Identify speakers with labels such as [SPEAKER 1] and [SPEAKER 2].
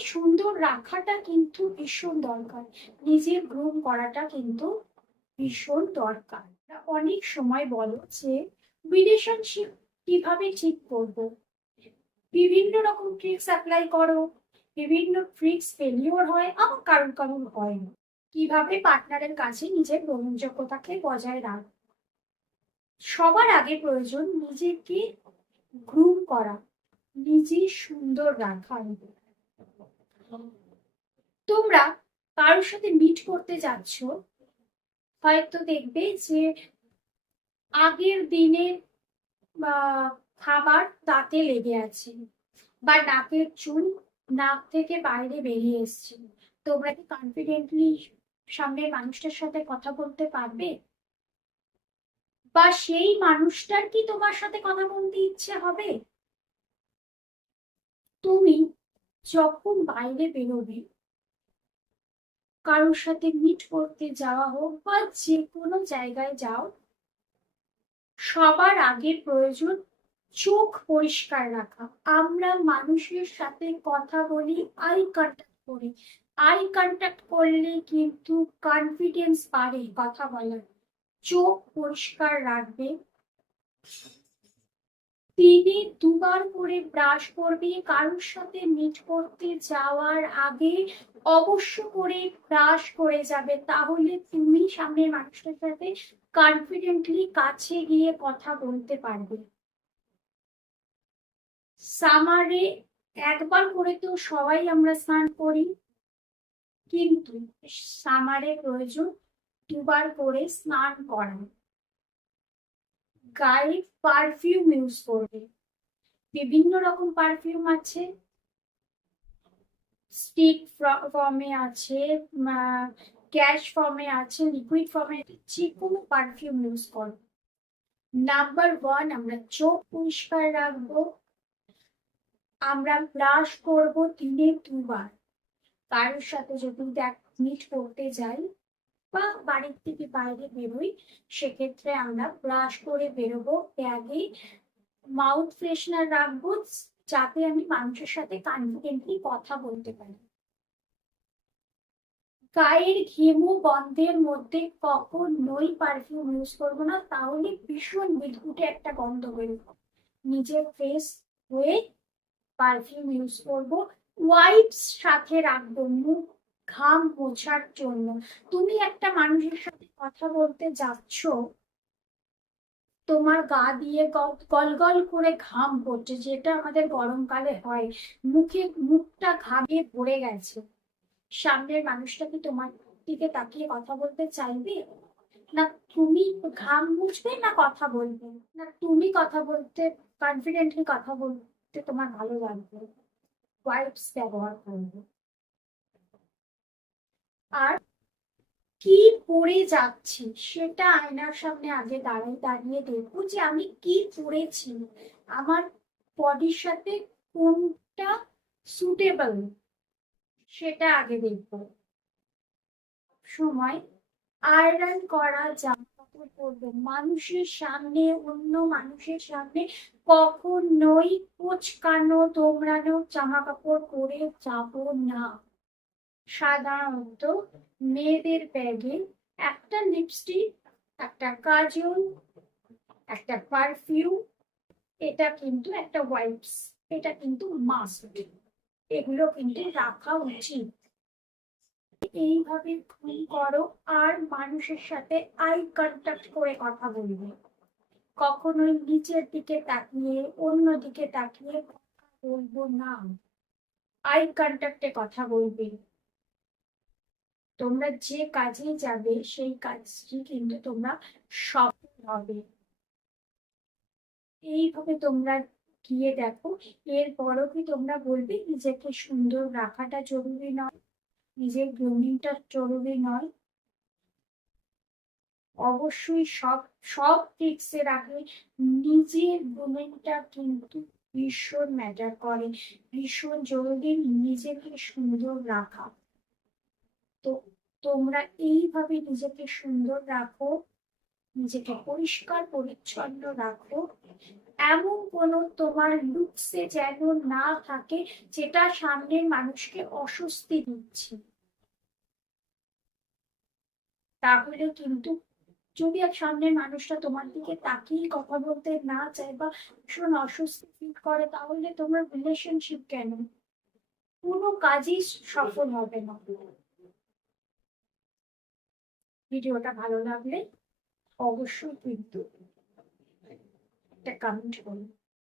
[SPEAKER 1] সুন্দর রাখাটা কিন্তু ভীষণ দরকার। নিজের গ্রুম করাটা কিন্তু ভীষণ দরকার। অনেক সময় বলো যে রিলেশনশিপ কীভাবে ঠিক করব? বিভিন্ন রকম ট্রিক্স অ্যাপ্লাই করো, বিভিন্ন ট্রিক্স ফেলিওর হয় আবার কারণ কারণ হয় না। কীভাবে পার্টনারের কাছে নিজের গ্রহণযোগ্যতাকে বজায় রাখ সবার আগে প্রয়োজন নিজেকে গ্রুম করা নিজে সুন্দর রাখা। তোমরা কারোর সাথে মিট করতে যাচ্ছ, হয়তো দেখবে যে আগের দিনের খাবার দাঁতে লেগে আছে, বা নাকের চুল নাক থেকে বাইরে বেরিয়ে এসছে। তোমরা কি কনফিডেন্টলি সামনের মানুষটার সাথে কথা বলতে পারবে? বা সেই মানুষটার কি তোমার সাথে কথা বলতে ইচ্ছে হবে? তুমি যখন বাইরে বেরোবে, কারোর সাথে মিট করতে যাওয়া হোক বা যে কোনো জায়গায় যাও, সবার আগে প্রয়োজন চোখ পরিষ্কার রাখা। আমরা মানুষের সাথে কথা বলি আই কন্ট্যাক্ট করি। আই কন্ট্যাক্ট করলে কিন্তু কনফিডেন্স বাড়ে কথা বলার। চোখ পরিষ্কার রাখবে। দিনে দুবার করে ব্রাশ করবে, কারোর সাথে মিট করতে যাওয়ার আগে অবশ্য করে ব্রাশ করে যাবে। তাহলে তুমি সামনের মানুষটার সাথে কনফিডেন্টলি কাছে গিয়ে কথা বলতে পারবে। সামারে একবার করে তো সবাই আমরা স্নান করি। কিন্তু সামারে প্রয়োজন দুবার করে স্নান করা গায়ে পারফিউম ইউজ করবে। বিভিন্ন রকম পারফিউম আছে। স্টিক ফর্মে আছে ক্যাশ ফর্মে আছে লিকুইড ফর্মে যে কোনো পারফিউম ইউজ করো। নাম্বার ওয়ান আমরা চোখ পরিষ্কার রাখব। আমরা ব্রাশ করব দিনে দুবার। কারোর সাথে যদি দেখ মিট করতে যাই বা বাড়ির থেকে বাইরে বেরোই, সেক্ষেত্রে আমরা ব্রাশ করে বেরোবো ব্যাগে মাউথ ফ্রেশনার রাখব, যাতে আমি মানুষের সাথে কনফিডেন্টলি কথা বলতে পারি। গায়ের ঘেমু গন্ধের মধ্যে কখনোই পারফিউম ইউজ করব না, তাহলে ভীষণ বিদঘুটে একটা গন্ধ বেরোবে। নিজের ফেস হয়ে পারফিউম ইউজ করব ওয়াইপস সাথে রাখব, মুখ ঘাম মোছার জন্য। তুমি একটা মানুষের সাথে কথা বলতে যাচ্ছ, তোমার গা দিয়ে গল গল করে ঘাম পড়ছে, যেটা আমাদের গরমকালে হয়। মুখে, মুখটা ঘামে ভরে গেছে। সামনের মানুষটা কি তোমার দিকে তাকিয়ে কথা বলতে চাইবে? না, তুমি ঘাম মুছবে না কথা বলবে? না, তুমি কথা বলতে কনফিডেন্টলি কথা বলতে তোমার ভালো লাগবে? ওয়াইপস ব্যবহার করবে। আর কি পরে যাচ্ছি সেটা আয়নার সামনে আগে দাঁড়াই, দাঁড়িয়ে দেখব যে আমি কি পরেছি আমার বডির সাথে কোনটা সুটেবল সেটা আগে দেখব। সময় আয়রন করা জামা কাপড় পরবো। মানুষের সামনে, অন্য মানুষের সামনে কখনোই কোচকানো তোমরানো জামা কাপড় পরে যাব না। সাধারণত মেয়েদের ব্যাগে একটা লিপস্টিক একটা কাজল একটা পারফিউম এটা কিন্তু একটা ওয়াইপস এটা কিন্তু মাস্ট এগুলো কিন্তু রাখা উচিত। এইভাবে খুন করো আর মানুষের সাথে আই কন্ট্যাক্ট করে কথা বলবে। কখনোই নিচের দিকে তাকিয়ে, অন্য দিকে তাকিয়ে কথা বলব না। আই কন্ট্যাক্টে কথা বলবে। তোমরা যে কাজে যাবে, সেই কাজটি কিন্তু তোমরা সফল হবে। এইভাবে তোমরা গিয়ে দেখো, এরপরও কি তোমরা বলবে, নিজেকে সুন্দর রাখাটা জরুরি নয়, নিজের গ্রুমিংটা জরুরি নয়। অবশ্যই সব সব টিক্সের আগে নিজের গ্রুমিংটা কিন্তু ভীষণ ম্যাটার করে। ভীষণ জরুরি নিজেকে সুন্দর রাখা। তো তোমরা এইভাবে নিজেকে সুন্দর রাখো, নিজেকে পরিষ্কার, পরিচ্ছন্ন রাখো। এমন কোনো তোমার লুকসে যেন না থাকে যেটা সামনের মানুষকে অস্বস্তি দিচ্ছে। তাহলে কিন্তু যদি এক সামনের মানুষটা তোমার দিকে তাকিয়ে কথা বলতে না চায় বা ভীষণ অস্বস্তি ফিল করে, তাহলে তোমার রিলেশনশিপ কেন? কোনো কাজই সফল হবে না। ভিডিওটা ভালো লাগলে অবশ্যই কিন্তু একটা কমেন্ট করুন